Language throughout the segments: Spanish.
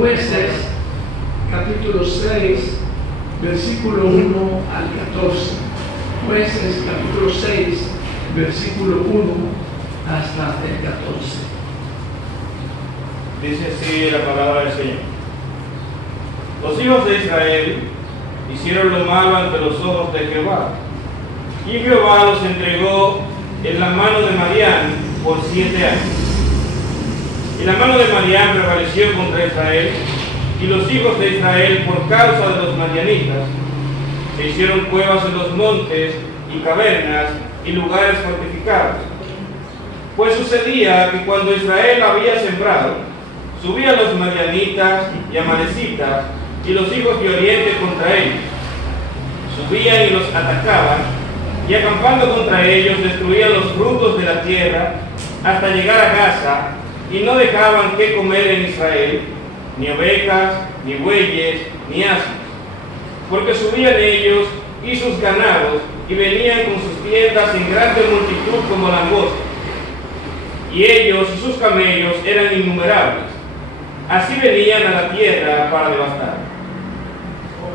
Jueces, capítulo 6, versículo 1 al 14. Jueces, capítulo 6, versículo 1 hasta el 14. Dice así la palabra del Señor. Los hijos de Israel hicieron lo malo ante los ojos de Jehová, y Jehová los entregó en la mano de Madián por 7 años. Y la mano de Madián prevaleció contra Israel, y los hijos de Israel, por causa de los madianitas, se hicieron cuevas en los montes y cavernas y lugares fortificados. Pues sucedía que cuando Israel había sembrado, subían los madianitas y amalecitas y los hijos de Oriente contra ellos. Subían y los atacaban, y acampando contra ellos destruían los frutos de la tierra hasta llegar a Gaza, y no dejaban que comer en Israel, ni ovejas, ni bueyes, ni asnos, porque subían ellos y sus ganados, y venían con sus tiendas en grande multitud como langostas, y ellos y sus camellos eran innumerables. Así venían a la tierra para devastar.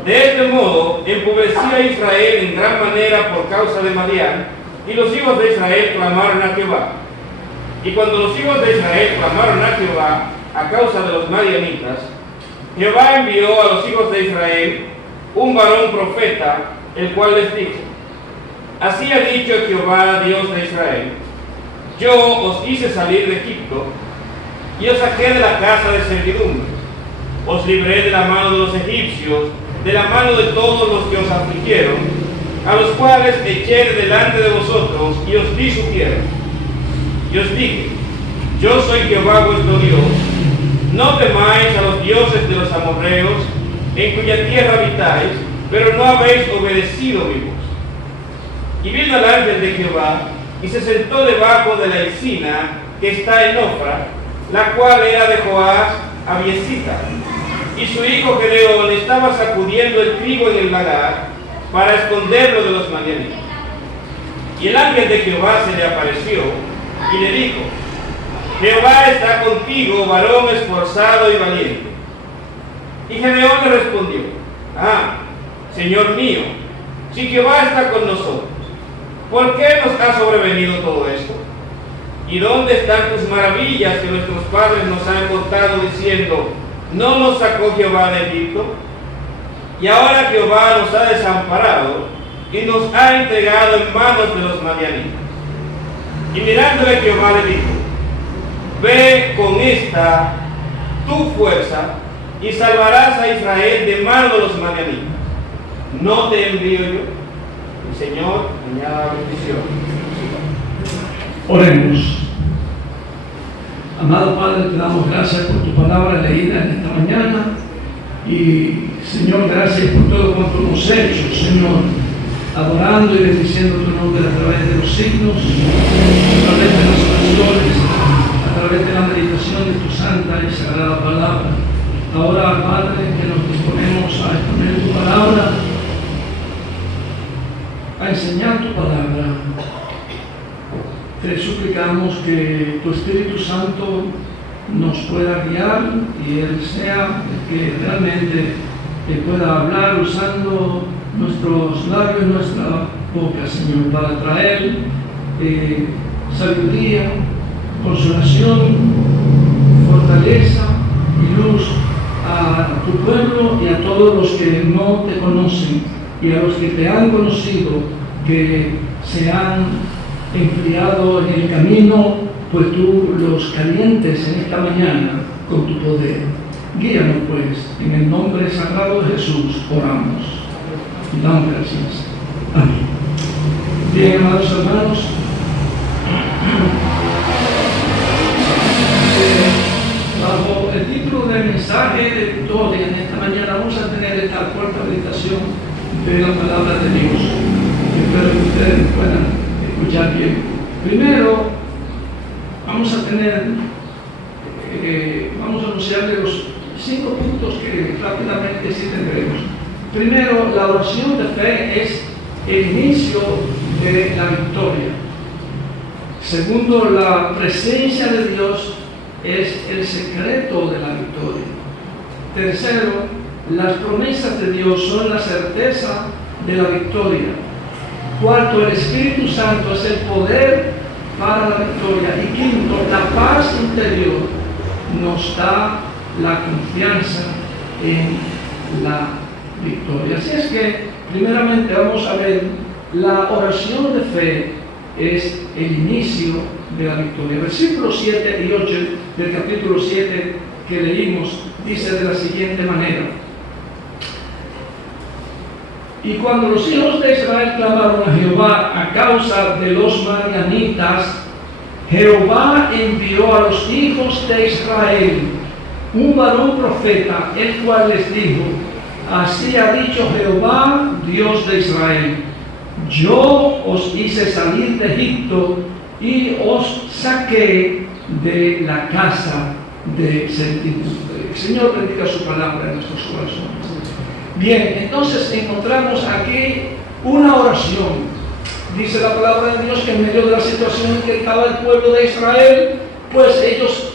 De este modo empobrecía Israel en gran manera por causa de Madián, y los hijos de Israel clamaron a Jehová. Y cuando los hijos de Israel clamaron a Jehová a causa de los madianitas, Jehová envió a los hijos de Israel un varón profeta, el cual les dijo: así ha dicho Jehová, Dios de Israel: yo os hice salir de Egipto, y os saqué de la casa de servidumbre, os libré de la mano de los egipcios, de la mano de todos los que os afligieron, a los cuales eché delante de vosotros, y os di su tierra. Y os dije: yo soy Jehová vuestro Dios, no temáis a los dioses de los amorreos, en cuya tierra habitáis, pero no habéis obedecido mi voz. Y vino el ángel de Jehová, y se sentó debajo de la encina que está en Ofra, la cual era de Joás Abiesita, y su hijo Gedeón estaba sacudiendo el trigo en el lagar para esconderlo de los madianitas. Y el ángel de Jehová se le apareció y le dijo: Jehová está contigo, varón esforzado y valiente. Y Gedeón le respondió: Señor mío, si Jehová está con nosotros, ¿por qué nos ha sobrevenido todo esto? ¿Y dónde están tus maravillas que nuestros padres nos han contado diciendo: ¿no nos sacó Jehová de Egipto? Y ahora Jehová nos ha desamparado y nos ha entregado en manos de los madianitas. Y mirándole Jehová le dijo: ve con esta tu fuerza y salvarás a Israel de mano de los madianitas. ¿No te envío yo? El Señor añada bendición. Oremos. Amado Padre, te damos gracias por tu palabra leída en esta mañana. Y Señor, gracias por todo cuanto hemos hecho, Señor, adorando y bendiciendo tu nombre a través de los signos, a través de las oraciones, a través de la meditación de tu santa y sagrada palabra. Ahora, Padre, que nos disponemos a exponer tu palabra, a enseñar tu palabra, te suplicamos que tu Espíritu Santo nos pueda guiar y Él sea el que realmente pueda hablar usando nuestros labios, nuestra boca, Señor, para traer sabiduría, consolación, fortaleza y luz a tu pueblo y a todos los que no te conocen y a los que te han conocido, que se han enfriado en el camino, pues tú los calientes en esta mañana con tu poder. Guíanos pues, en el nombre sagrado de Jesús oramos y damos gracias. Amén. Bien, amados hermanos, bajo el título del mensaje de victoria en esta mañana vamos a tener esta corta meditación de la palabra de Dios. Espero que ustedes puedan escuchar bien. Primero, vamos a anunciarles los 5 puntos que rápidamente sí tendremos. Primero, la oración de fe es el inicio de la victoria. Segundo, la presencia de Dios es el secreto de la victoria. Tercero, las promesas de Dios son la certeza de la victoria. Cuarto, el Espíritu Santo es el poder para la victoria. Y quinto, la paz interior nos da la confianza en la victoria. Así es que, primeramente, vamos a ver, la oración de fe es el inicio de la victoria. Versículos 7 y 8 del capítulo 7 que leímos dice de la siguiente manera: y cuando los hijos de Israel clamaron a Jehová a causa de los madianitas, Jehová envió a los hijos de Israel un varón profeta, el cual les dijo: así ha dicho Jehová, Dios de Israel, yo os hice salir de Egipto y os saqué de la casa de servidumbre. El Señor bendiga su palabra en nuestros corazones. Bien, entonces encontramos aquí una oración. Dice la palabra de Dios que en medio de la situación en que estaba el pueblo de Israel, pues ellos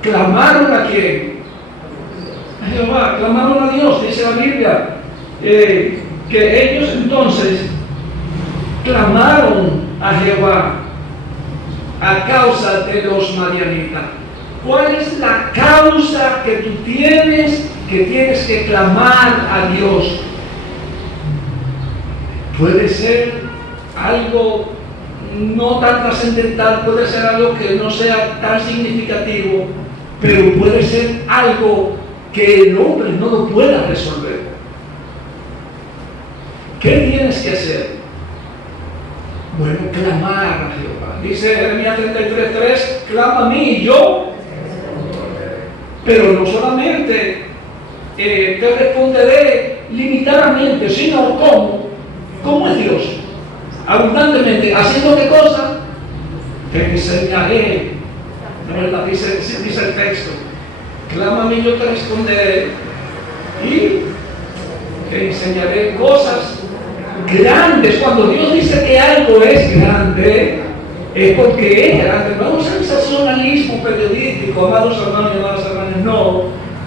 clamaron a quién? A Jehová, clamaron a Dios, dice la Biblia, que ellos entonces clamaron a Jehová a causa de los madianitas. ¿Cuál es la causa que tú tienes que clamar a Dios? Puede ser algo no tan trascendental, puede ser algo que no sea tan significativo, pero puede ser algo que el hombre no lo pueda resolver. ¿Qué tienes que hacer? Bueno, clamar a Jehová. Dice Jeremías 33:3, clama a mí y yo. Pero no solamente te responderé limitadamente, sino ¿cómo es Dios? Abundantemente, ¿haciendo qué cosa? Te enseñaré. ¿No es verdad? Dice el texto. Clámame y yo te responderé y te enseñaré cosas grandes. Cuando Dios dice que algo es grande, es porque es grande. No es un sensacionalismo periodístico, amados hermanos y amadas hermanas, no.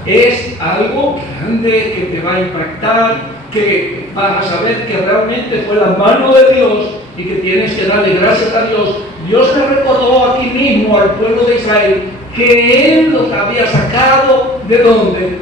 Es algo grande que te va a impactar, que vas a saber que realmente fue la mano de Dios y que tienes que darle gracias a Dios. Dios le recordó aquí mismo al pueblo de Israel que Él los había sacado ¿de dónde?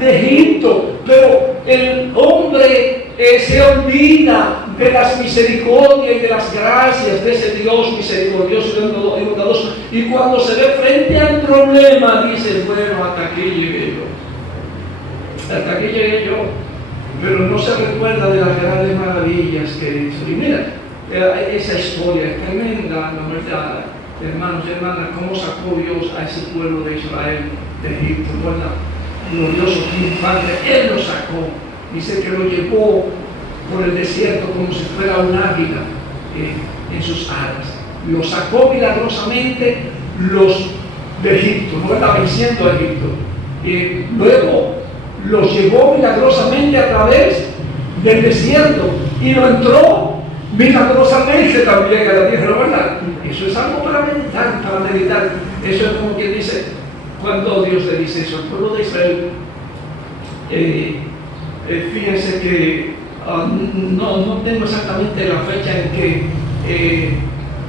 De Egipto. Pero el hombre se olvida de las misericordias y de las gracias de ese Dios misericordioso y bondadoso. Y cuando se ve frente al problema, dice: bueno, hasta aquí llegué yo. Hasta aquí llegué yo. Pero no se recuerda de las grandes maravillas que hizo. Y mira, esa historia es tremenda, la verdad, hermanos y hermanas, cómo sacó Dios a ese pueblo de Israel de Egipto, ¿verdad? Glorioso triunfante, Él lo sacó. Dice que lo llevó por el desierto como si fuera un águila en sus alas. Lo sacó milagrosamente los de Egipto, no estaba venciendo a Egipto. Luego los llevó milagrosamente a través del desierto y lo entró milagrosamente también a la tierra, ¿verdad? Eso es algo para meditar. Eso es como quien dice, cuando Dios le dice eso al pueblo de Israel, fíjense que no tengo exactamente la fecha en que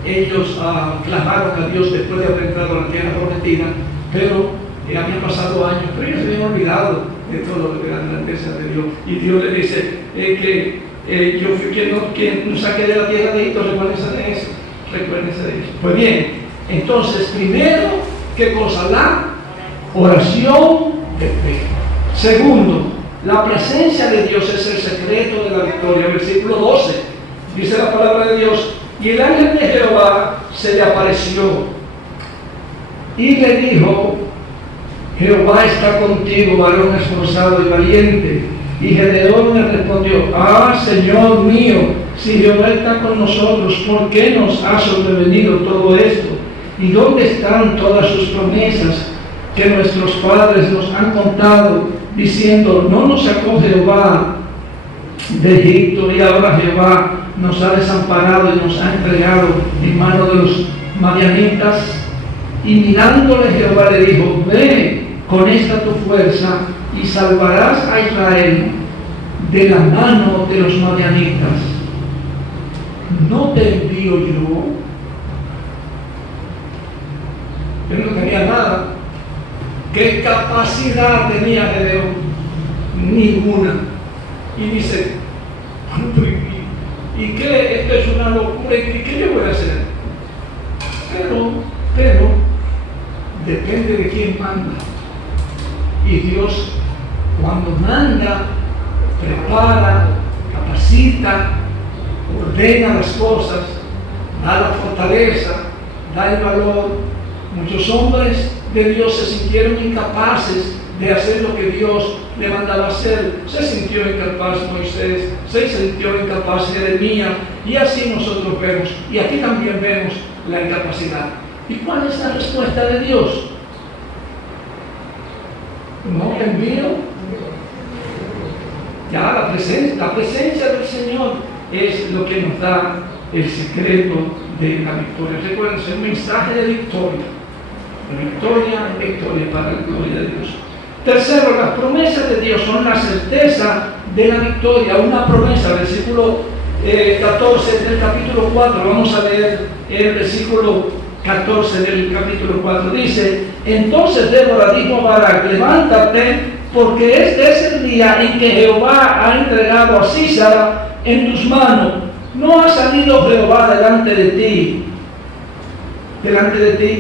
ellos clamaron a Dios después de haber entrado a la tierra prometida, pero habían pasado años, pero ellos se habían olvidado de todo lo de la grandeza de Dios. Y Dios le dice que yo fui quien nos saqué de la tierra de Egipto. Recuérdense de eso. Pues bien, entonces, primero, ¿qué cosa? La oración de fe. Segundo, la presencia de Dios es el secreto de la victoria. Versículo 12, dice la palabra de Dios: y el ángel de Jehová se le apareció y le dijo: Jehová está contigo, varón esforzado y valiente. Y Gedeón le respondió: Señor mío, si Jehová está con nosotros, ¿por qué nos ha sobrevenido todo esto? ¿Y dónde están todas sus promesas que nuestros padres nos han contado, diciendo: no nos sacó Jehová de Egipto, y ahora Jehová nos ha desamparado y nos ha entregado en manos de los madianitas? Y mirándole Jehová le dijo: ve con esta tu fuerza y salvarás a Israel de la mano de los madianitas. ¿No te envío yo? Él no tenía nada. ¿Qué capacidad tenía Gedeón? Ninguna. Y dice, ¿y qué? Esto es una locura. ¿Y qué yo voy a hacer? Pero depende de quién manda. Y Dios, cuando manda, prepara, capacita, ordena las cosas, da la fortaleza, da el valor. Muchos hombres de Dios se sintieron incapaces de hacer lo que Dios le mandaba hacer. Se sintió incapaz Moisés, se sintió incapaz Jeremías, y así nosotros vemos, y aquí también vemos la incapacidad. ¿Y cuál es la respuesta de Dios? No te envío. Ya la presencia del Señor es lo que nos da el secreto de la victoria. Recuerden, es un mensaje de victoria. De victoria para la gloria de Dios. Tercero, las promesas de Dios son la certeza de la victoria. Una promesa, versículo 14 del capítulo 4. Vamos a leer el versículo 14 del capítulo 4. Dice: entonces Débora dijo a Barak: levántate, porque este es el día en que Jehová ha entregado a Sísara en tus manos. No ha salido Jehová delante de ti.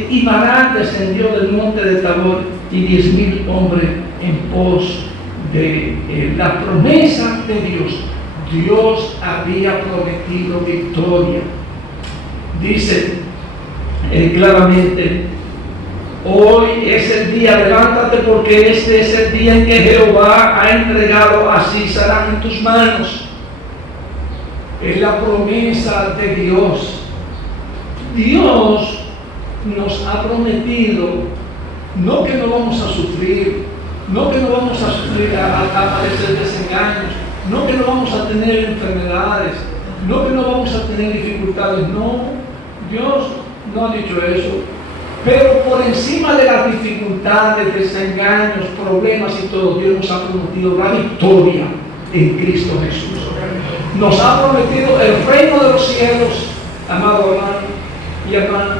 Y Barak descendió del monte de Tabor, y 10,000 hombres en pos de él. La promesa de Dios. Dios había prometido victoria. Dice claramente: hoy es el día, levántate, porque este es el día en que Jehová ha entregado a Sísara en tus manos. Es la promesa de Dios. Dios nos ha prometido, no que no vamos a sufrir, no que no vamos a sufrir a padecer desengaños, no que no vamos a tener enfermedades, no que no vamos a tener dificultades. No, Dios no ha dicho eso. Pero por encima de las dificultades, desengaños, problemas y todo, Dios nos ha prometido la victoria en Cristo Jesús. Nos ha prometido el reino de los cielos, amado hermano y hermana.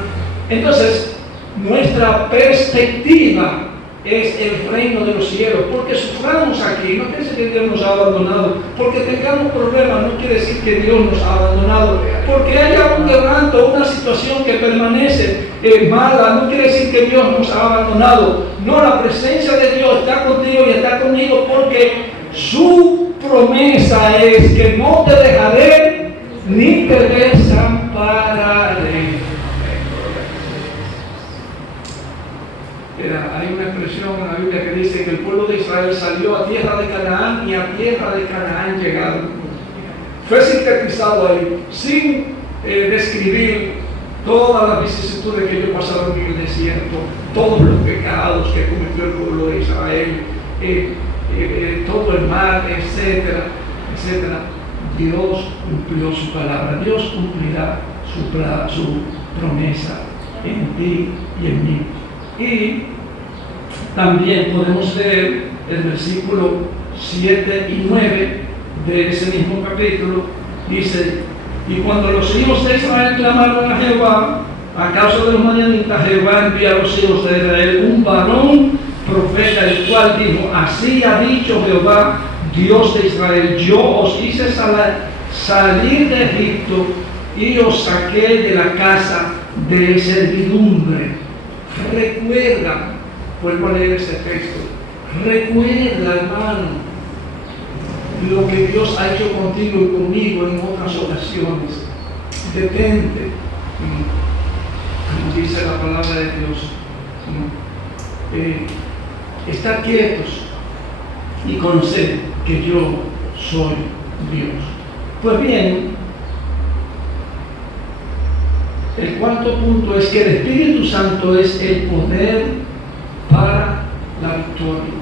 Entonces, nuestra perspectiva es el reino de los cielos, porque suframos aquí. No quiere decir que Dios nos ha abandonado. Porque tengamos problemas no quiere decir que Dios nos ha abandonado. Porque haya un quebranto, una situación que permanece mala, no quiere decir que Dios nos ha abandonado. No, la presencia de Dios está contigo y está conmigo, porque su promesa es que no te dejaré ni te desampararé. Hay una expresión en la Biblia que dice que el pueblo de Israel salió a tierra de Canaán y a tierra de Canaán llegaron. Fue sintetizado ahí, sin describir todas las vicisitudes que ellos pasaron en el desierto, todos los pecados que cometió el pueblo de Israel, todo el mal, etcétera, etcétera. Dios cumplió su palabra. Dios cumplirá su promesa en ti y en mí. Y también podemos leer el versículo 7 y 9 de ese mismo capítulo. Dice: y cuando los hijos de Israel clamaron a Jehová a causa de los madianitas, Jehová envió a los hijos de Israel un varón profeta, el cual dijo: así ha dicho Jehová, Dios de Israel, yo os hice salir de Egipto y os saqué de la casa de servidumbre. Recuerda, vuelvo a leer este texto, recuerda, hermano, lo que Dios ha hecho contigo y conmigo en otras ocasiones. Detente, como dice la palabra de Dios, estar quietos y conocer que yo soy Dios. Pues bien, el cuarto punto es que el Espíritu Santo es el poder para la victoria.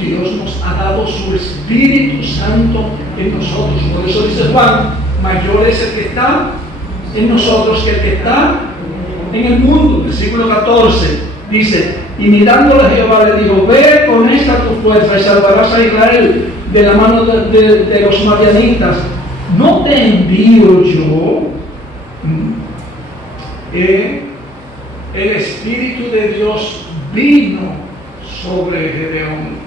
Dios nos ha dado su Espíritu Santo en nosotros. Por eso dice Juan: mayor es el que está en nosotros que el que está en el mundo. Versículo 14 Dice, y mirándole Jehová le dijo, ve con esta tu fuerza y salvarás a Israel de la mano de los madianitas. ¿No te envío yo? El Espíritu de Dios vino sobre Gedeón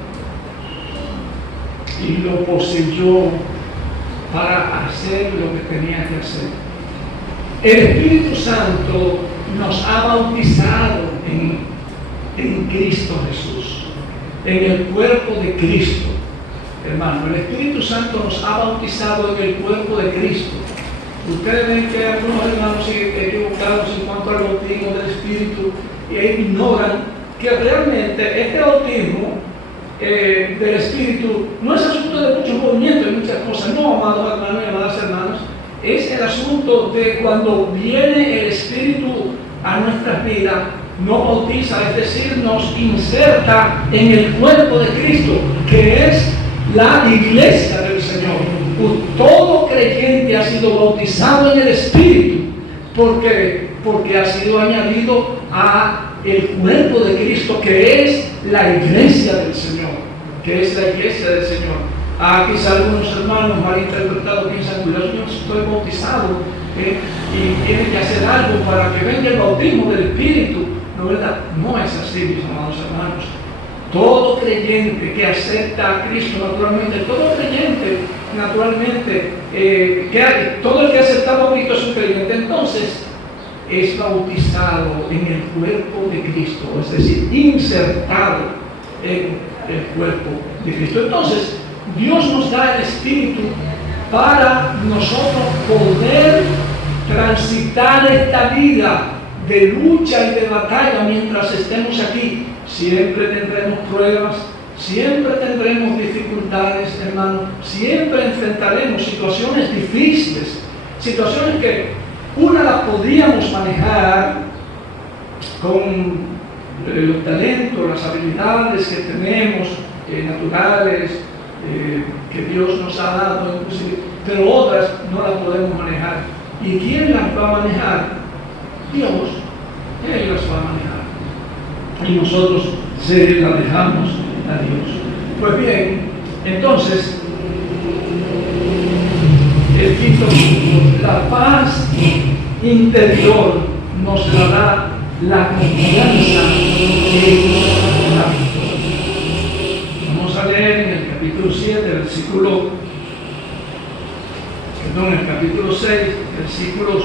y lo poseyó para hacer lo que tenía que hacer. El Espíritu Santo nos ha bautizado en Cristo Jesús, en el cuerpo de Cristo. Hermano, el Espíritu Santo nos ha bautizado en el cuerpo de Cristo. Ustedes ven que algunos hermanos siguen equivocados en cuanto al bautismo del Espíritu e ignoran que realmente este bautismo del Espíritu no es asunto de muchos movimientos y muchas cosas. No, amados hermanos y amadas hermanas, es el asunto de cuando viene el Espíritu a nuestras vidas, nos bautiza, es decir, nos inserta en el cuerpo de Cristo, que es la iglesia del Señor. Todo creyente ha sido bautizado en el Espíritu. ¿Por qué? Porque ha sido añadido a el cuerpo de Cristo, que es la iglesia del Señor, que es la iglesia del Señor. Quizá algunos hermanos malinterpretados piensan que yo estoy bautizado y tiene que hacer algo para que venga el bautismo del Espíritu. No, ¿verdad? No es así, mis amados hermanos. Todo creyente que acepta a Cristo, naturalmente, todo creyente, naturalmente, todo el que acepta a Cristo es un creyente, entonces es bautizado en el cuerpo de Cristo, es decir, insertado en el cuerpo de Cristo. Entonces, Dios nos da el Espíritu para nosotros poder transitar esta vida de lucha y de batalla mientras estemos aquí. Siempre tendremos pruebas, siempre tendremos dificultades, hermano, siempre enfrentaremos situaciones difíciles, situaciones que una las podríamos manejar con los talentos, las habilidades que tenemos, naturales, que Dios nos ha dado, inclusive, pero otras no las podemos manejar. ¿Y quién las va a manejar? Dios. Él las va a manejar. Y nosotros se las dejamos a Dios. Pues bien, entonces, el quinto punto, la paz interior nos dará la confianza en la victoria. Vamos a leer en el capítulo 7, el capítulo 6, versículos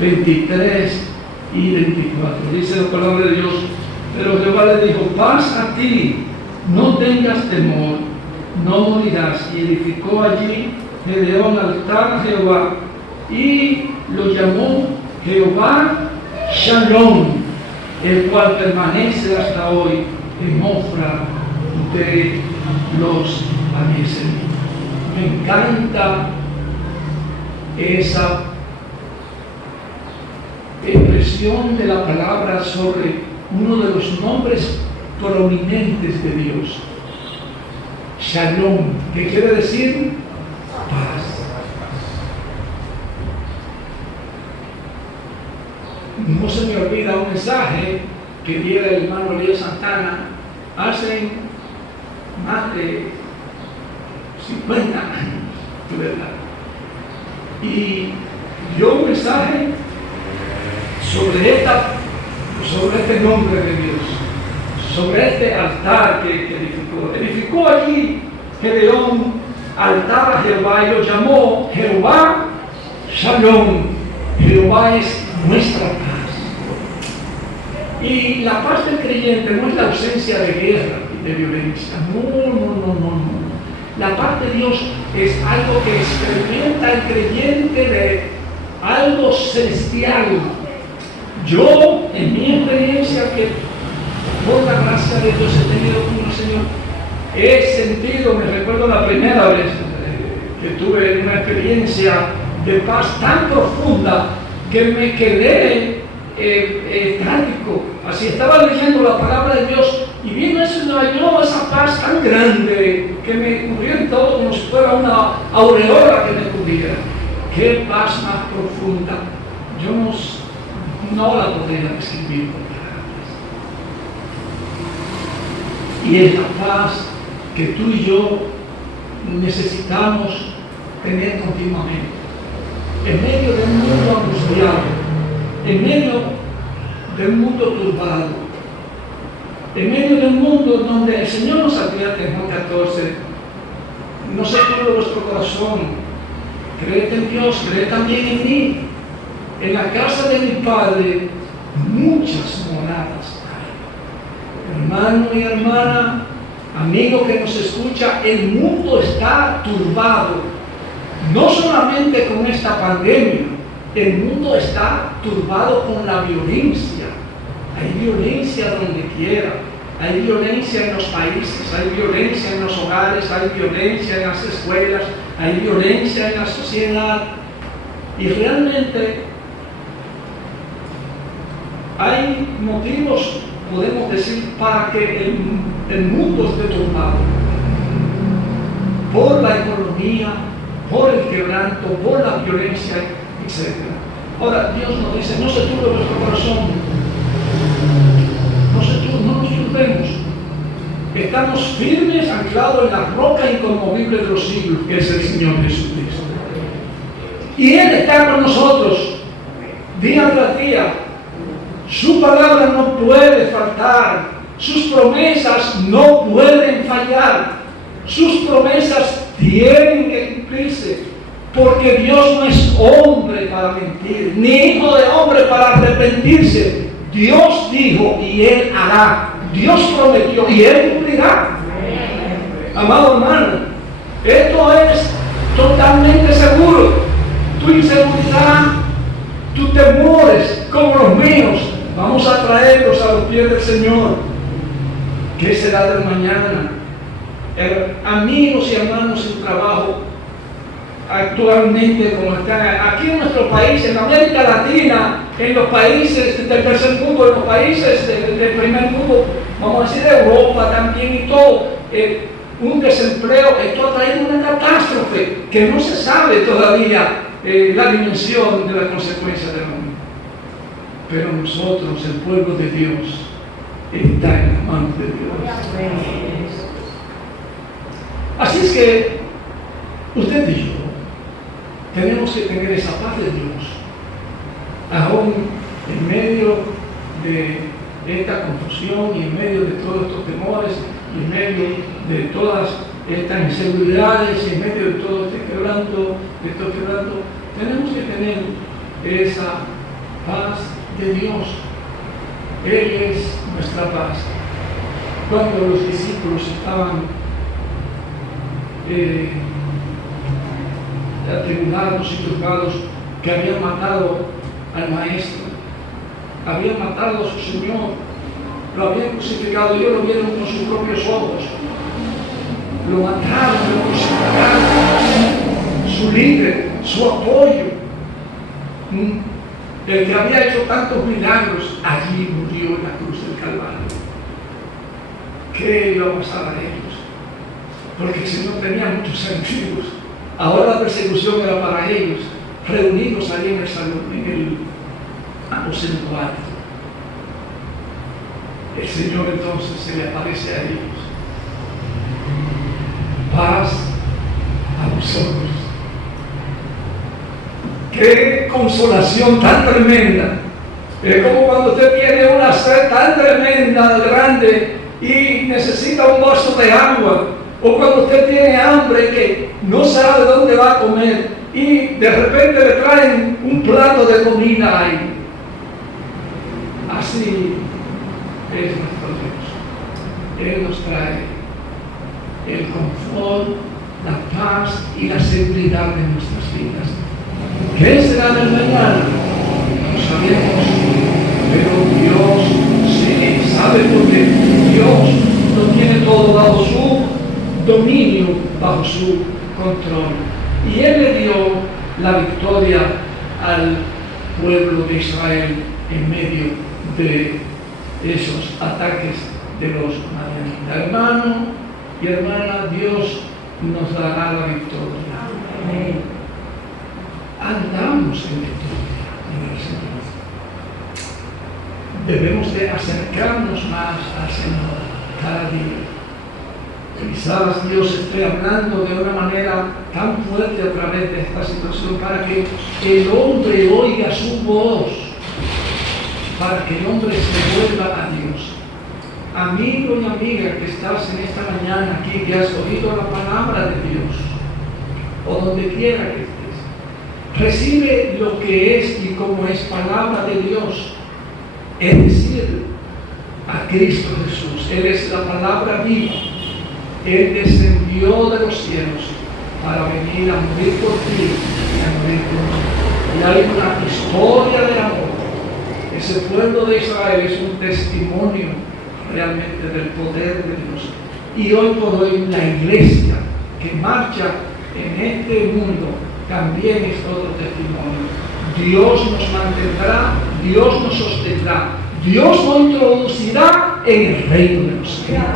23 y 24. Dice la palabra de Dios: pero Jehová le dijo, paz a ti, no tengas temor, no morirás. Y edificó allí Gedeón altar a Jehová y lo llamó Jehová Shalom, el cual permanece hasta hoy en Ofra de los Abiezeritas. Me encanta esa expresión de la palabra sobre uno de los nombres prominentes de Dios, Shalom, que quiere decir paz. No se me olvida un mensaje que diera el hermano Elías Santana hace más de 50 años, ¿verdad? Y dio un mensaje sobre este nombre de Dios, sobre este altar que edificó. Edificó allí Gedeón altar a Jehová y lo llamó Jehová Shalom. Jehová es nuestra paz. Y la paz del creyente no es la ausencia de guerra y de violencia. No. La paz de Dios es algo que experimenta el creyente de algo celestial. Yo, en mi experiencia, que por la gracia de Dios he tenido con el Señor, he sentido, me recuerdo la primera vez que tuve una experiencia de paz tan profunda que me quedé estático. Así estaba leyendo la palabra de Dios y viendo eso, no, esa paz tan grande que me cubrió en todo como si fuera una aureola que me cubriera. Qué paz más profunda. Yo no la podría describir con palabras. Y es la paz que tú y yo necesitamos tener continuamente. En medio de un mundo angustiado, en medio de un mundo turbado, en medio de un mundo donde el Señor nos advierte en Juan 14, no se turbe vuestro corazón, creed en Dios, creed también en mí. En la casa de mi Padre muchas moradas hay. Hermano y hermana, amigo que nos escucha, el mundo está turbado. No solamente con esta pandemia, el mundo está turbado con la violencia. Hay violencia donde quiera, hay violencia en los países, hay violencia en los hogares, hay violencia en las escuelas, hay violencia en la sociedad. Y realmente hay motivos, podemos decir, para que el mundo esté turbado. Por la economía, por el quebranto, por la violencia, etc. Ahora, Dios nos dice, no se turbe vuestro corazón, no nos turbemos. Estamos firmes, anclados en la roca inconmovible de los siglos, que es el Señor Jesucristo. Y Él está con nosotros, día tras día. Su palabra no puede faltar, sus promesas no pueden fallar, sus promesas tienen que cumplirse, porque Dios no es hombre para mentir, ni hijo de hombre para arrepentirse. Dios dijo y Él hará, Dios prometió y Él cumplirá. Amado hermano, esto es totalmente seguro. Tu inseguridad, tus temores, como los míos, vamos a traerlos a los pies del Señor. ¿Qué será del mañana? Amigos y hermanos en trabajo, actualmente como están aquí en nuestro país, en América Latina, en los países del tercer mundo, en los países del primer mundo, vamos a decir Europa también y todo, un desempleo, esto ha traído una catástrofe que no se sabe todavía la dimensión de las consecuencias del mundo. Pero nosotros, el pueblo de Dios, está en las manos de Dios. Así es que usted y yo tenemos que tener esa paz de Dios, aún en medio de esta confusión y en medio de todos estos temores y en medio de todas estas inseguridades y en medio de todo este quebranto, tenemos que tener esa paz de Dios. Él es nuestra paz. Cuando los discípulos estaban atribulados y turbados, que habían matado al Maestro, habían matado a su Señor, lo habían crucificado, ellos lo vieron con sus propios ojos, lo mataron, lo crucificaron, su líder, su apoyo, el que había hecho tantos milagros, allí murió en la cruz del Calvario. ¿Qué iba a pasar a ellos? Porque el Señor tenía muchos enemigos. Ahora la persecución era para ellos, reunidos ahí en el salón, en el aposento alto. El Señor entonces se le aparece a ellos. Paz a vosotros. Qué consolación tan tremenda. Es como cuando usted tiene una sed tan tremenda, grande, y necesita un vaso de agua. O cuando usted tiene hambre que no sabe dónde va a comer y de repente le traen un plato de comida ahí. Así es nuestro Dios. Él nos trae el confort, la paz y la seguridad de nuestras vidas. ¿Qué será del mañana? No sabemos, pero Dios sí sabe, porque Dios lo tiene todo bajo su dominio, bajo su control. Y Él le dio la victoria al pueblo de Israel en medio de esos ataques de los madianitas. Hermano y hermana, Dios nos dará la victoria. Amén. Andamos en victoria en el Señor. Debemos de acercarnos más al Señor. cada día. Quizás Dios esté hablando de una manera tan fuerte a través de esta situación para que el hombre oiga su voz, para que el hombre se vuelva a Dios. Amigo y amiga que estás en esta mañana aquí, que has oído la palabra de Dios, o donde quiera que estés, recibe lo que es y como es palabra de Dios, es decir, a Cristo Jesús. Él es la palabra viva. Él descendió de los cielos para venir a morir por ti y a morir por mí. Y hay una historia de amor. Ese pueblo de Israel es un testimonio realmente del poder de Dios. Y hoy por hoy la iglesia que marcha en este mundo también es otro testimonio. Dios nos mantendrá, Dios nos sostendrá, Dios nos introducirá en el reino de los cielos.